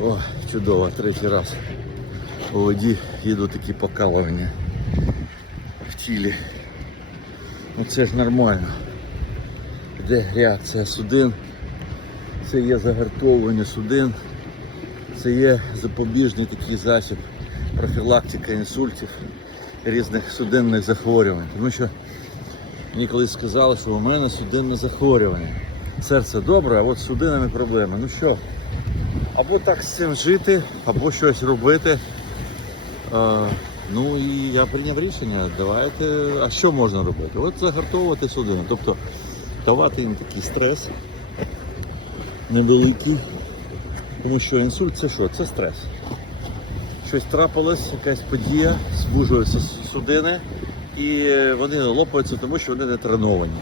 О, чудово, третій раз. У воді їду такі покалування в тілі. Ну це ж нормально. Де реакція судин, це є загартовування судин, це є запобіжний такий засіб, профілактика інсультів, різних судинних захворювань. Тому що мені колись сказали, що у мене судинне захворювання. Серце добре, а от з судинами проблеми. Ну що, або так з цим жити, або щось робити. Е, ну і я прийняв рішення, давайте, а що можна робити? От загартовувати судини, тобто давати їм такий стрес невеликий, тому що інсульт це що? Це стрес. Щось трапилось, якась подія, звужуються судини, і вони лопаються, тому що вони не треновані.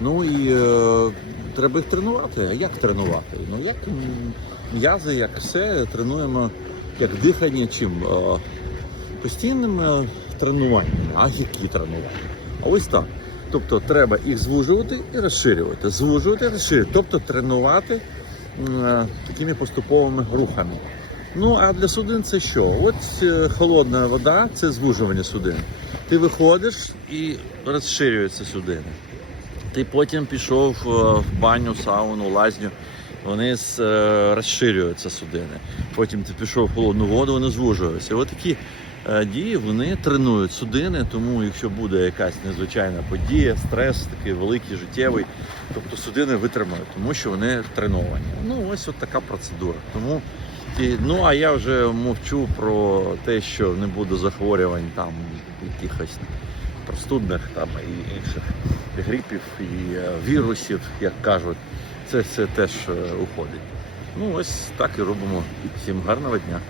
Ну і е, треба їх тренувати. А як тренувати? Ну як м'язи, як все, тренуємо як дихання, чим е, постійним е, тренуванням. А які тренування? А ось так. Тобто треба їх звужувати і розширювати. Звужувати і розширювати. Тобто тренувати е, такими поступовими рухами. Ну а для судин це що? От е, холодна вода це звужування судин. Ти виходиш і розширюються судини. Ти потім пішов е, в баню, сауну, лазню. Вони е, розширюються судини. Потім ти пішов в холодну воду, вони звужуються. От такі е, дії вони тренують судини, тому якщо буде якась незвичайна подія, стрес такий великий, життєвий, тобто судини витримають, тому що вони треновані. Ну ось от така процедура. Тому і, ну а я вже мовчу про те, що не буде захворювань там якихось простудних там і інших грипів і е, вірусів, як кажуть, це все теж е, уходить. Ну ось так і робимо. Всім гарного дня.